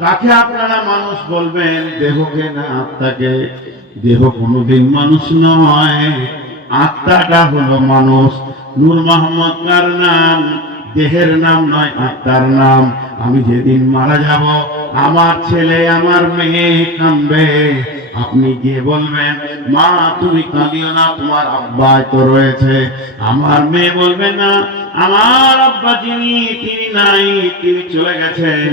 কাকে আপনারা মানুষ বলবেন? দেহকে না আত্মাকে? দেহ কোনোদিন মানুষ নয়, আত্মাটা হলো মানুষ। নূর মোহাম্মদ কার নাম? দেহের নাম নয়, আত্মার নাম। আমি যেদিন মারা যাব, আমার ছেলে আমার মেয়ে কাঁদবে, আপনি গিয়ে বলবেন মা তুমি কাঁদিও না, তোমার আব্বা তো রয়েছে। আমার মেয়ে বলবে না, আমার আব্বা যিনি তিনি নাই, তিনি চলে গেছেন,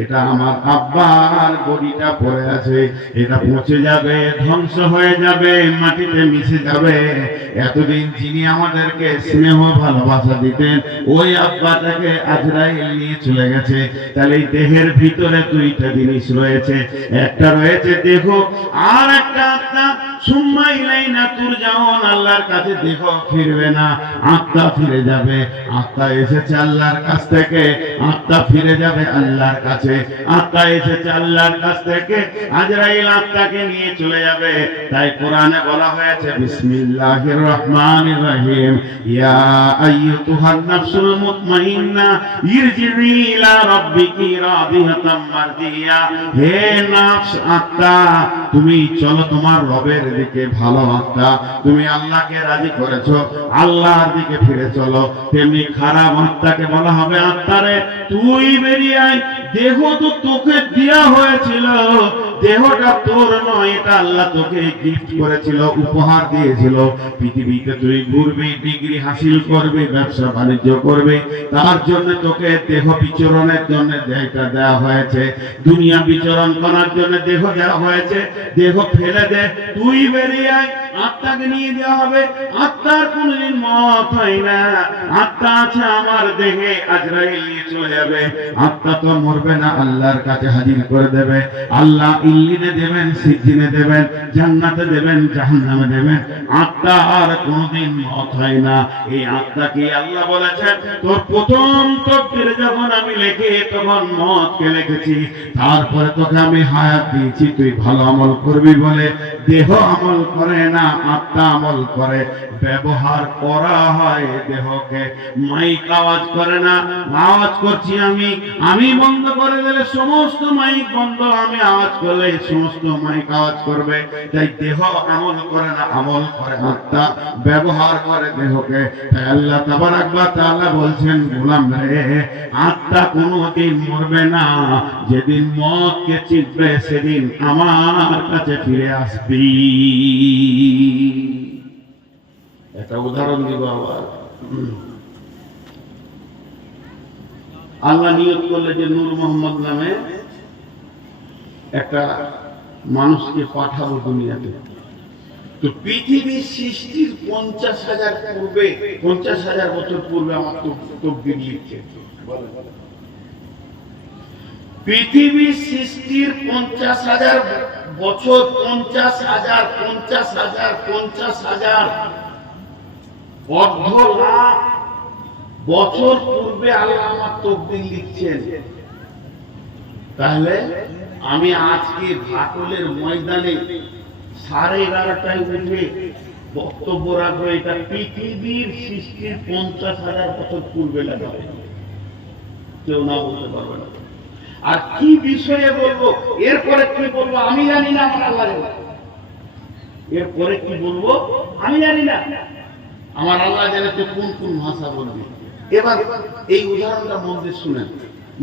এটা আমার আব্বার বডিটা পড়ে আছে, এটা পচে যাবে, ধ্বংস হয়ে যাবে, মাটিতে মিশে যাবে। এতদিন যিনি আমাদেরকে স্নেহ ভালোবাসা দিতেন, ওই আব্বাটাকে আজরাইল নিয়ে চলে গেছে। তাহলে এই দেহের ভিতরে দুইটা জিনিস রয়েছে, একটা রয়েছে দেহ, আর একটা আত্মা। সুম্মা ইলাইনা তুরজাউন, আল্লাহর কাছে দেহ ফিরবে না, আত্মা ফিরে যাবে। আত্মা এসেছে আল্লাহর কাছ থেকে, আত্মা ফিরে যাবে আল্লাহর কাছে। আত্মা এসেছে আল্লাহর কাছ থেকে, আজরাইল আত্মাকে নিয়ে চলে যাবে। তাই কোরআনে বলা হয়েছে বিসমিল্লাহির রহমানির রহিম, ইয়া আইয়ুহান নাফসুল মুতমাইন্না ইরজিই ইলা রাব্বিকি রাদিয়াতাম মারদিয়া। হে নফস, আত্মা, তুমি চলো তোমার রবের দিকে। ভালো আত্মা, তুমি আল্লাহকে রাজি করেছো, আল্লাহর দিকে ফিরে চলো। তেমনি খারাপ আত্মাকে বলা হবে আত্মারে তুই বেরিয়ে আয়, দেহ তো তোকে দেয়া হয়েছিল, দেহটা তোর নয়, এটা আল্লাহ তোকে গিফট করেছিল, উপহার দিয়েছিল। পৃথিবীতে তুই ঘুরবি, ডিগ্রি হাসিল করবি, ব্যবসা বাণিজ্য করবি, তার জন্য তোকে দেহ বিচরণের জন্য দেহটা দেওয়া হয়েছে, দুনিয়া বিচরণ করার জন্য দেহ দেওয়া হয়েছে। দেহ ফেলে দে, তুই বেরিয়ে আয়, আত্মাকে নিয়ে দেওয়া হবে। আত্মার কোনদিন মত হয় না, আত্মা আছে আমার দেহে, আজরাইল নিয়ে চলে যাবে। আত্মা তো মরবে না, আল্লাহর কাছে হাজির করে দেবে। আল্লাহ ইল্লিনে দেবেন, সিজিনে দেবেন, জান্নাতে দেবেন, জাহান্নামে দেবেন। আত্মা আর কোনদিন মত হয় না। এই আত্মাকে আল্লাহ বলেছেন তোর প্রথম তকদিরে যখন আমি লিখি, তখন মতকে লিখেছি, তারপরে তোকে আমি হায়াত দিয়েছি, তুই ভালো আমল করবি বলে। দেহ আমল করে না, আত্মা আমল করে। ব্যবহার করা হয় দেহকে, মাইক আওয়াজ করে না, আওয়াজ করছি আমি বন্ধ করে দিলে সমস্ত মাইক বন্ধ, আমি আওয়াজ করলে সমস্ত মাইক আওয়াজ করবে। তাই দেহ আমল করে না, আমল করে আত্মা, ব্যবহার করে দেহকে। তাই আল্লাহ তাবারাক ওয়া তাআলা বলছেন, গোলাম রে, আত্মা কোনোদিন মরবে না, যেদিন মতকে চিনবে সেদিন আমার কাছে ফিরে আসবি। একটা উদাহরণ দিব আবার। আল্লাহ নিয়ত করলে যে নূর মোহাম্মদ নামে একটা মানুষকে পাঠাবো দুনিয়াতে। তো পৃথিবীর সৃষ্টির 50,000 পূর্বে, 50,000 বছর পূর্বে আমার তকদীর লিখছে। পৃথিবীর সৃষ্টির 50,000 বছর, 50,000 অর্ধ লাখ বছর পূর্বে আল্লাহ আমার তকদীর লিখছেন। তাহলে আমি আজকে ভাটলের ময়দানে 11:30টায় উঠে বক্তব্য রাখবো, এটা পৃথিবীর সৃষ্টির 50,000 বছর পূর্বে লেখা, কেউ না বলতে পারবে না। আর কি বিষয়ে বলবো, এরপরে কি বলবো আমি জানি না, আমার আল্লাহ জানে। এরপরে কি বলবো আমি জানি না, আমার আল্লাহ জানে তো কোন কোন ভাষা বলবে। এবার এই উদাহরণটা মন দিয়ে শুনেন।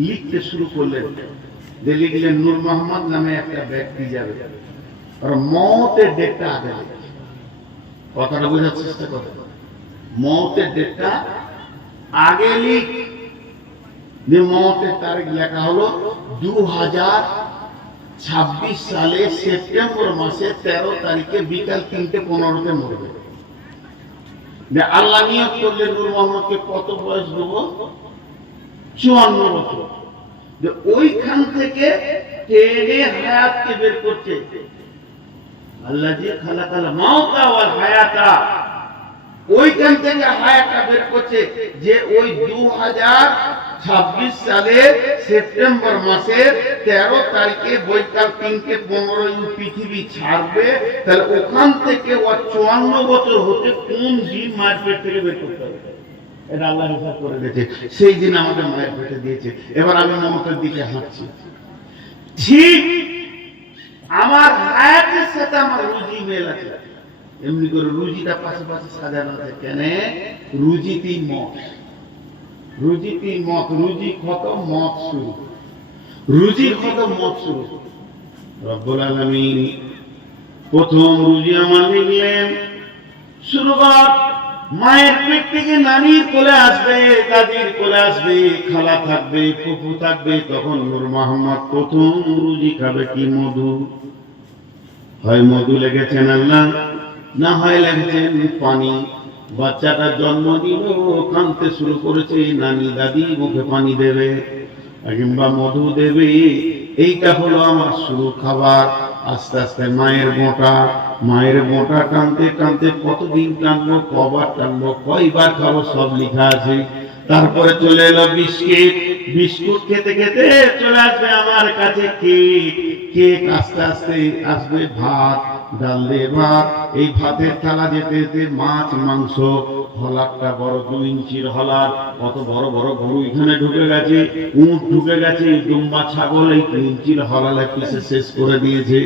লিখতে শুরু করলেন, যে লিখলেন নূর মোহাম্মদ নামে একটা ব্যক্তি যাবে, আর মওতের ডেটটা আগে লিখে। কথাটা বোঝার চেষ্টা করে, মওতের ডেটটা আগে লিখ। যে মওতের তারিখ লেখা হলো 2026 সালে সেপ্টেম্বর মাসে 13 তারিখে বিকাল 3:15 মরবে। যে আল্লাহ নিয়ত করলে নূর মোহাম্মদকে কত বয়স দেবো? 54 বছর। যে ওইখান থেকে টেনে হায়াতকে বের করছে আল্লাহ, যে খালাকাল মাউতা ওয়াল হায়াতা, ওইখান থেকে হায়াতটা বের করছে। যে ওই 2026 সালের সেপ্টেম্বর মাসের 13 তারিখে বৈকাল 3:15 পৃথিবী ছাড়বে, তাহলে ওখান থেকে ও 54 বছর হতে কোন দিন মায়ের পেট থেকে বের করতে হবে? এটা আল্লাহ হিসাব করে দিয়েছে, সেই দিন আমাদের মায়ের পেটে দিয়েছে। এবার আমি মমতার দিকে হাঁটছি, ঠিক আমার হায়াতের সাথে আমার রুজি মেল আছে। এমনি করে রুজিটা পাশে পাশে সাজানো আছে। কেন? রুজিতেই মত, রুজিতেই মত। রুজি খতম, মত শুরু। রুজি খতম, মত শুরু। রব্বুল আলামিন প্রথম রুজি আমার লিখলেন শুরুবার মায়ের পেট থেকে নানির কোলে আসবে, দাদির কোলে আসবে, খালা থাকবে, ফুফু থাকবে। তখন নূর মোহাম্মদ প্রথম রুজি খাবে কি? মধু। হয় মধু লেগেছেন আল্লাহ, না হয় লেগেছেন পানি। বাচ্চাটা জন্ম দিল, কাঁদতে শুরু করেছে, নানি দাদি মুখে পানি দেবে কিংবা মধু দেবে। এইটা হলো আমার শুরু খাবার। আস্তে আস্তে মায়ের মোটা, মায়ের মোটা টানতে টানতে কতদিন টানবো, কবার টানবো, কয়বার খাবো, সব লেখা আছে। তারপরে চলে এলো বিস্কিট। বিস্কুট খেতে খেতে চলে আসবে আমার কাছে কেক। কেক আস্তে আস্তে আসবে ভাত, ডাল দিয়ে ভাত। এই ভাতের থালা যেতে যেতে মাছ, মাংস, হলারটা বড় 2 ইঞ্চির হলার, কত বড় বড় গরু এখানে ঢুকে গেছে, উট ঢুকে গেছে, দুম্বা ছাগল এই 2 ইঞ্চির হলালে পিসে শেষ করে দিয়েছে।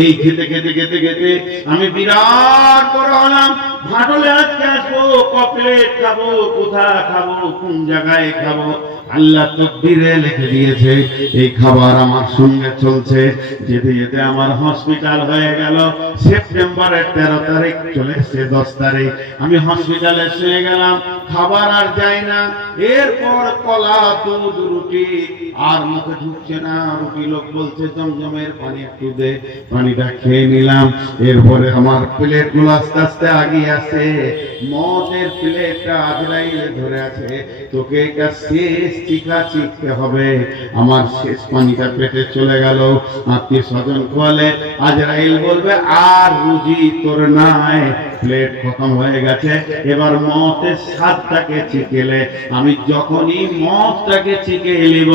এই খেতে খেতে খেতে খেতে আমি বিরাট বড় হলাম। ভাটলে আজকে আসবো, কপলেট খাবো, কোথা খাবো, কোন জায়গায় খাবো, আল্লাহ তকদিরে লিখে দিয়েছে। এই খাবার আমার সঙ্গে চলছে। যেতে যেতে আমার হসপিটাল হয়ে গেল। সেপ্টেম্বরের 13 তারিখ চলে এসে 10 তারিখ আমি হসপিটালে শুয়ে গেলাম। খাবার আর যায় না। এরপর কলা, দুধ, রুটি আর মুখে ঢুকছে না। রুটি লোক বলছে জমজমের পানি একটু দে, পানিটা খেয়ে নিলাম। এরপরে আমার প্লেট গুলো আস্তে আস্তে আগিয়ে আসে। মদের প্লেটটা আজরাইলে ধরে আছে, তোকে এটা শেষ চিখা চিখতে হবে। আমার শেষ পানিটা পেটে চলে গেল। আত্মীয় স্বজন খোয়ালে আজরাইল বলবে আর রুজি তোর নাই, প্লেট খতম হয়ে গেছে। এবার মতের স্বাদটাকে চিকেলে, আমি যখনই মদটাকে চিকে নিব,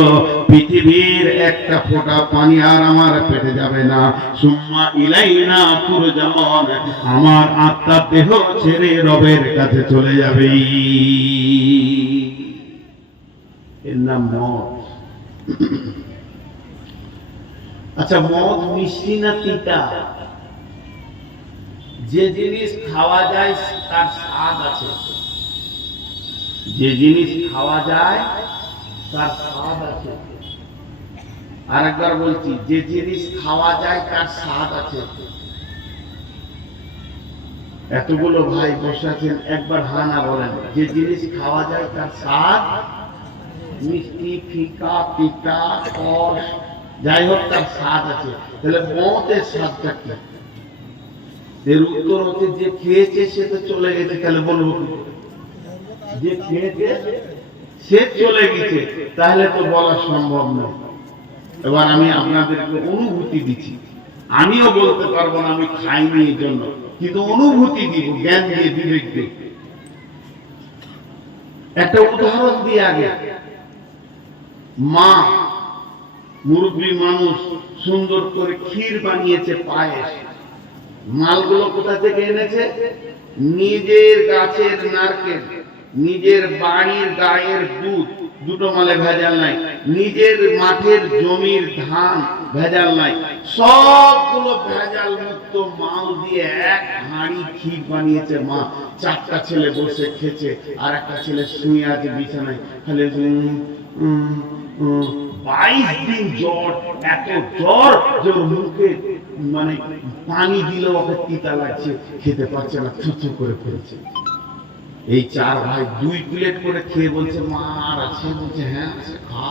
পৃথিবীর একটা ফোঁটা পানি আর আমার পেটে যাবে না। সুম্মা ইলাইনা তুরজাউন, আমার আত্মা দেহ ছেড়ে রবের কাছে চলে যাবে। এর নাম মদ। আচ্ছা, মদ মিষ্টি না তিতা? যে জিনিস খাওয়া যায় তার স্বাদ আছে, যে জিনিস খাওয়া যায় তার স্বাদ আছে। আরেকবার বলছি, যে জিনিস খাওয়া যায় তার স্বাদ আছে। এতগুলো ভাই বসে আছেন, একবার হানা বলেন। যে জিনিস খাওয়া যায় তার স্বাদ, মিষ্টি, ফিকা, পিতা, টক, যাই হোক তার স্বাদ আছে। তাহলে মদের স্বাদটা কি? এর উত্তর হচ্ছে যে খেয়েছে সে তো চলে গেছে। তাহলে বলবো কি? যে খেয়েছে সে চলে গেছে, তাহলে তো বলা সম্ভব নয়। এবার আমি আপনাদেরকে অনুভূতি দিচ্ছি। আমিও বলতে পারবো না আমি খাইনি এই জন্য, কিন্তু অনুভূতি দিব, জ্ঞান দিয়ে, বিবেক দিয়ে। একটা উদাহরণ দিয়ে আগে, মা মুরব্বী মানুষ সুন্দর করে ক্ষীর বানিয়েছে, পায়েস। মালগুলো কোথা থেকে এনেছে? নিজের গাছের নারকেল, নিজের বাড়ির গায়ের দুধ, দুটো মালে ভেজাল নাই। নিজের মাঠের জমির ধান, ভেজাল নাই। সবগুলো ভেজাল মুক্ত মাল দিয়ে এক হাঁড়ি ক্ষীর বানিয়েছে মা। 4টা ছেলে বসে খেয়েছে, আর একটা ছেলে শুয়ে আছে বিছানায়, খালি 22 দিন জ্বর, এত জ্বর যে ওর মুখে মানে পানি দিলে ওকে তিতা লাগছে, খেতে পারছে না, থুথু করে ফেলছে। এই 4 ভাই 2 প্লেট করে খেয়ে বলছে মা আর আছে? বলছে হ্যাঁ আছে, খা,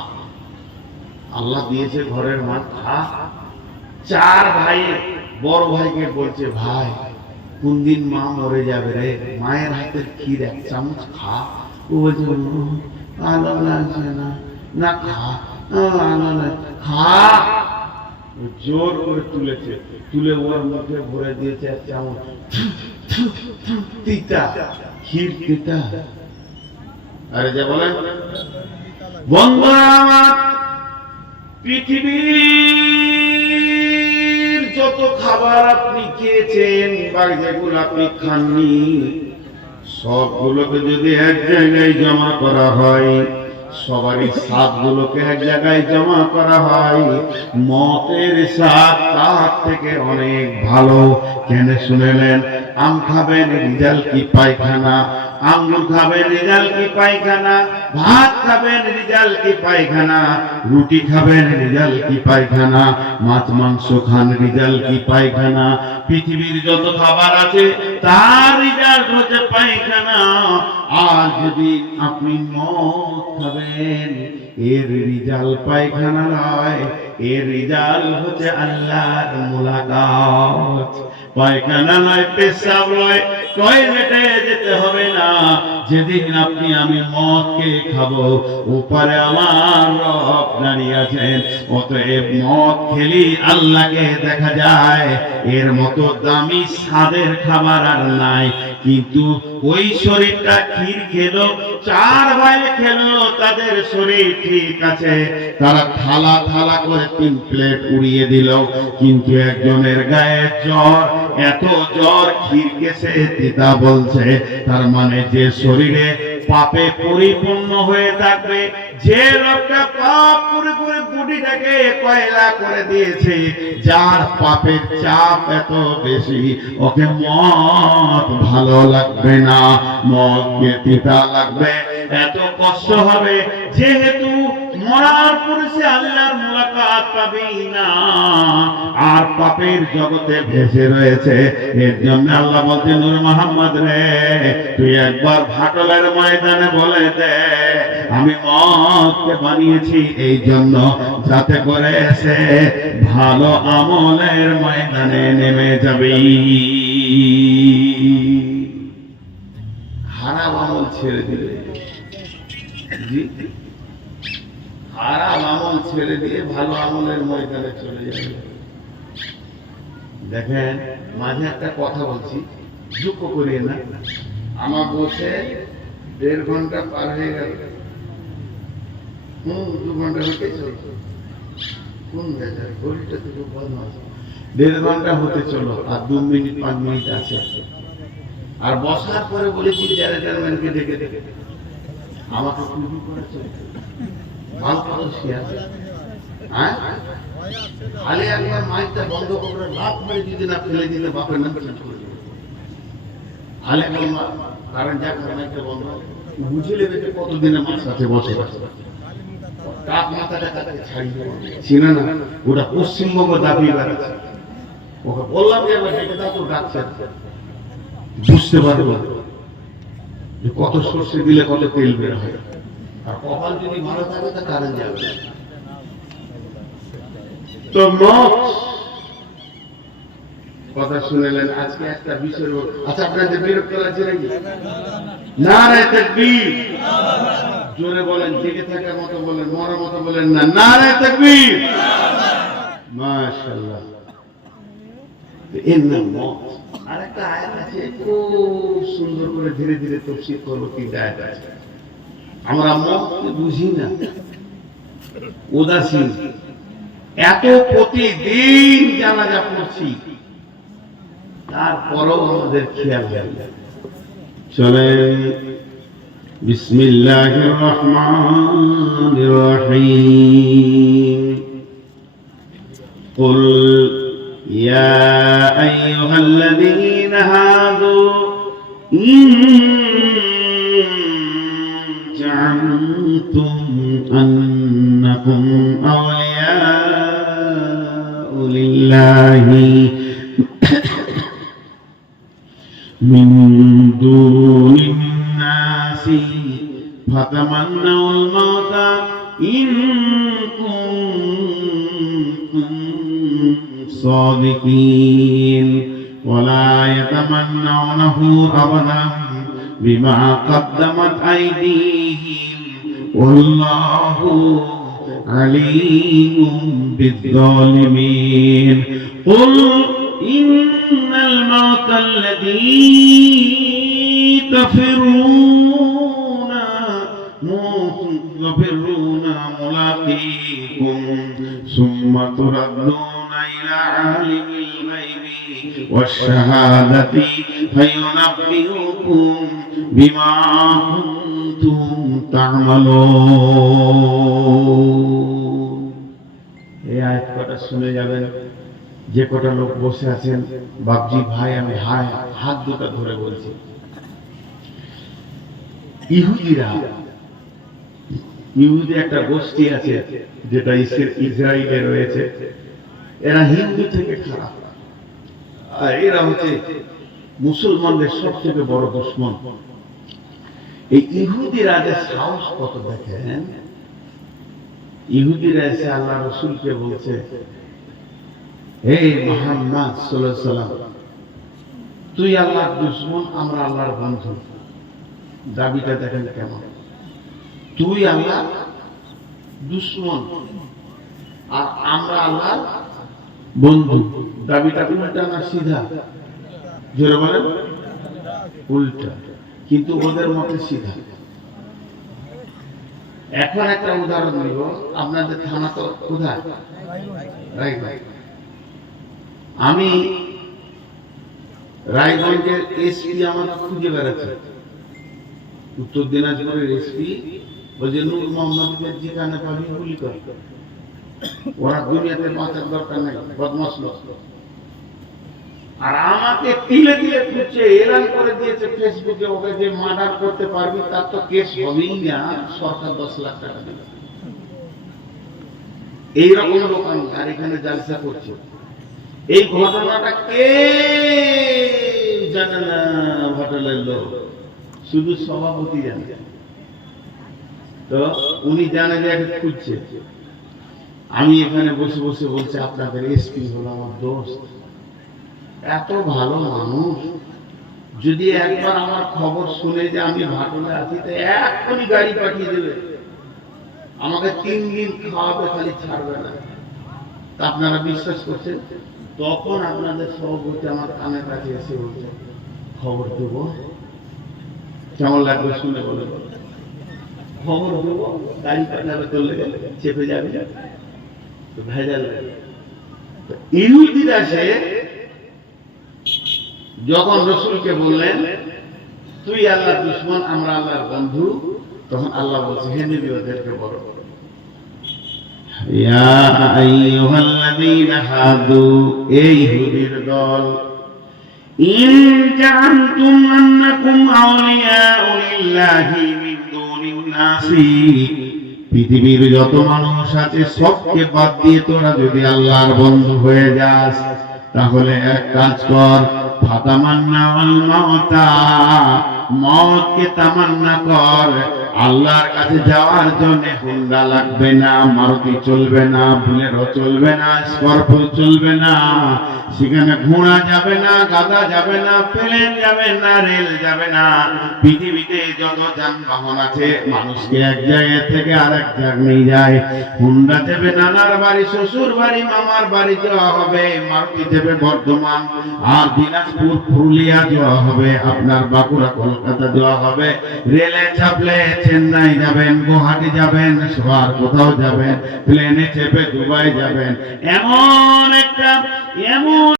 আল্লাহ দিয়েছে ঘরের মা, খা। 4 ভাই বড় ভাইকে বলছে ভাই কোন দিন মা মরে যাবে রে, মায়ের হাতের ক্ষীর 1 চামচ খা। ও বলছে আল্লাহ লাগছে না, না খা, খা। জোর করে তুলেছে, তুলে ওর মুখে ভরে দিয়েছে 1 চামচ। তিতা ক্ষীর, তিতা। আরে যা বলেন বন্ধুরা আমার, পৃথিবীর যত খাবার আপনি খেয়েছেন বা যেগুলো আপনি খাননি, সবগুলোকে যদি এক জায়গায় জমা করা হয়, সবারই স্বাদগুলোকে এক জায়গায় জমা করা হয়, মতের স্বাদ তার থেকে অনেক ভালো। কেন শুনেলেন? আম খাবেন রেজাল্ট কি পায়খানা, আঙ্গুর খাবেন রেজাল্ট কি পায়খানা, ভাত খাবেন রেজাল্ট কি পায়খানা, রুটি খাবেন রেজাল্ট কি পায়খানা, মাছ মাংস খান রেজাল্ট কি পায়খানা। পৃথিবীর যত খাবার আছে তার রেজাল্ট হচ্ছে পায়খানা। আর যদি আপনি মদ খাবেন, এর রেজাল্ট পায়খানা নয়, এর রেজাল্ট হচ্ছে আল্লাহর মুলাকাত। পায়খানা নয়, পেশাব নয়, টয়লেটে যেতে হবে না। যেদিন আপনি আমি মদকে খাবো, উপরে আমার রব দাঁড়িয়ে আছেন। অতএব মদ খেলি আল্লাহকে দেখা যায়, এর মতো দামি স্বাদের খাবার আর নাই। কিন্তু ওই শরীরটা ক্ষীর খেলো, 4 ভাই খেলো, তাদের শরীর ঠিক আছে, তারা থালা থালা করে 3 প্লেট উড়িয়ে দিল। কিন্তু একজনের গায়ে জ্বর, এত জ্বর ক্ষীরকে সে তিতা বলছে। তার মানে যে শরীরে পাপে পরিপূর্ণ হয়ে থাকবে, যে লোকটা পাপ করে করে বডিটাকে কয়লা করে দিয়েছে, যার পাপের চাপ এত বেশি, ওকে মদ ভালো লাগবে না, মদকে তিতা লাগবে, এত কষ্ট হবে। যেহেতু মরার পরে সে আল্লাহর মুলাকাত পাবেই না, আর পাপের জগতে ভেসে রয়েছে। এর জন্য আল্লাহ বলছেন নূর মুহাম্মদ রে, তুই একবার ভাটলের ময়দানে বলে দে আমি মদকে বানিয়েছি এই জন্য, যাতে করে সে ভালো আমলের ময়দানে নেমে যাবে। খারাপ আমল ছেড়ে দিলে, খারাপ আমল ছেড়ে দিয়ে ভালো আমলের ময়দানে চলে যাবে। দেখেন মাঝে একটা কথা বলছি, দুঃখ করিয়ে না, আমার বসে 1.5 ঘন্টা পার হয়ে গেল। 2 ঘন্টা হতে চলছে, কোন বেচার ঘড়িটা তো খুব ভালো আছে। 1.5 ঘন্টা হতে চলো, আর 2 মিনিট 5 মিনিট আছে। আর বসার পরে বলেছি চেয়ারম্যানকে ডেকে ডেকে আমাকে টুপি করেছে, মাল পড়ছি আছে, হ্যাঁ খালি একবার মাইকটা বন্ধ করে লাভ মেরে যদি না ফেলে দিলে বাপের নাম চেঞ্জ করে দেবে। খালি কারণ যা মাইকটা বন্ধ বুঝে নেবে যে কতদিনে মার সাথে বসে আছে। কাক মাথাটা তাকে ছাড়িয়ে চিনে না, ওটা পশ্চিমবঙ্গ দাবি বেড়াচ্ছে। ওকে বললাম যে এবার ডেকে দাও, তো ডাকছে, বুঝতে পারবো যে কত সর্ষে দিলে কত তেল বের হয়। আর কপাল যদি ভালো থাকে তা কারেন্ট যাবে। তো মত কথা শুনেলেন, আজকে একটা বিষয়। আচ্ছা আপনাদের বিরক্ত লাগছে নাকি? নারে তাকবীর, জোরে বলেন, জেগে থাকার মতো বলেন, মরার মতো বলেন না, নারে তাকবীর, মাশাআল্লাহ। এর নাম মত। আর একটা আয়াত আছে, খুব সুন্দর করে ধীরে ধীরে তাফসীর করব। কি আয়াত আছে? আমরা মতকে বুঝি না, উদাসীন। এত প্রতিদিন জানাজা পড়ছি, তারপরেও আমাদের খেয়াল হয়। চলেন বিসমিল্লাহির রহমানির রহিম। কুল ইয়া আইয়ুহাল্লাযীনা হাদু ইন জা'আমতুম আন্না আন্নাকুম আউলিয়াউ লিল্লাহি মিন দুনিন নাসি ফাতামান্নাউল মাউতা ইন কুনতুম সাদিকিন ওয়ালা ইয়াতামান্নাউনাহু আবাদান বিমা কদ্দামাত আইদিহিম ওয়াল্লাহু আলীমুম বিয-যালিমিন কুল ইন্নাল মাউতাল্লাযী তাফিরুনা মুলাকীকুম সুম্মা তুরাদ্দুনা ইলা আলিমিল গায়বি ওয়াশ-শাহাদাতি ফায়ুনাব্বিউকুম বিমা কুনতুম তা'মালুন। এই আয়াত কটা শুনে যাবেন। যে কটা লোক বসে আছেন, বাপজি ভাই, আমি হাত দুটো ধরে বলছি, ইহুদি একটা গোষ্ঠী আছে যেটা ইসরায়েলে রয়েছে, এরা হিন্দু থেকে খারাপ, আর এরা হচ্ছে মুসলমানদের সব থেকে বড় দুশমন। এই ইহুদিরা যে সাহস কত দেখেন, ইহুদিরা এসে আল্লাহ রসুলকে বলছে, হে মুহাম্মদ সাল্লাল্লাহু আলাইহি সাল্লাম, তুই আল্লাহর দুশমন, আমরা আল্লাহর বন্ধু। দাবিটা দেখেন কেমন, তুই আল্লাহ দুশমন আর আমরা আল্লাহর বন্ধু। দাবিটা উল্টা না সিধা? জোরে বলেন। উল্টা, কিন্তু ওদের মতে সিধা। এখন একটা উদাহরণ দিব, আপনাদের থানা তো কোথায়? রায়গঞ্জ। আমি রায়গঞ্জের এসপি আমাকে খুঁজে বেড়াচ্ছে, উত্তর দিনাজপুরের এসপি বলছে নূর মোহাম্মদকে যেখানে পাবি গুলি কর, ওরা দুনিয়াতে বাঁচার দরকার নেই, বদমাশ লোক। আর আমাকে তিলে তিলে খুঁজছে, এলান করে দিয়েছে ফেসবুকে, ওকে যে মার্ডার করতে পারবি তার তো কেস হবেই না, সরকার 10 লাখ টাকা দেবে। এইরকম লোক আমি, আর এখানে জালসা করছে। এই ঘটনাটা কে জানে না, হোটেলের লোক, শুধু সভাপতি জানে। তো উনি জানে যে খুঁজছে। আমি এখানে বসে বসে বলছি, আপনাদের এসপি হলো আমার দোস্ত, এত ভালো মানুষ, যদি একবার আমার খবর শুনে যে আমি ভাটলে আছি, তো এক্ষুনি গাড়ি পাঠিয়ে দেবে, আমাকে 3 দিন খাওয়াবে, খালি ছাড়বে না। তা আপনারা বিশ্বাস করছেন? তখন আপনাদের সভাপতি আমার কানের কাছে এসে বলছে, খবর দেবো। কেমন লাগবে শুনে বলে? খবর দেবো, গাড়ি পাঠাবে, চলে গেলে চেপে যাবে, ভেজাল। ইহুদিরা সে যখন রসুলকে বললেন তুই আল্লাহর দুশমন, আমরা আল্লাহর বন্ধু, তখন আল্লাহ বলছে, হে নবী ওদেরকে বলো, ইয়া আইয়ুহাল্লাযীনা হাদু, এই ইহুদির দল, ইন জাআলতুম আন্নাকুম আউলিয়াউ লিল্লাহি মিন দুনিন নাসি, পৃথিবীর যত মানুষ আছে সবকে বাদ দিয়ে তোরা যদি আল্লাহর বন্ধু হয়ে যাস, তাহলে এক কাজ কর, ফাতামান্নাউল মাউতা, মওতকে তামান্না কর। আল্লাহর কাছে যাওয়ার জন্য হুন্ডা লাগবে না, মারুতি চলবে না, বুলেরো চলবে না, স্করপিও চলবে না, সেখানে ঘোড়া যাবে না, গাধা যাবে না, প্লেন যাবে না, রেল যাবে না। পৃথিবীতে যত যানবাহন আছে মানুষকে এক জায়গা থেকে আরেক জায়গায় নিয়ে যায়। হুন্ডা যাবে নানার বাড়ি, শ্বশুর বাড়ি, মামার বাড়ি যাওয়া হবে, মারুতি যাবে বর্ধমান আর দিনাজপুর পুরুলিয়া যাওয়া হবে, আপনার বাঁকুড়া কলকাতা যাওয়া হবে। রেলে চাপলে চেন্নাই যাবেন, গুয়াহাটি যাবেন, আর কোথাও যাবেন, প্লেনে চেপে দুবাই যাবেন। এমন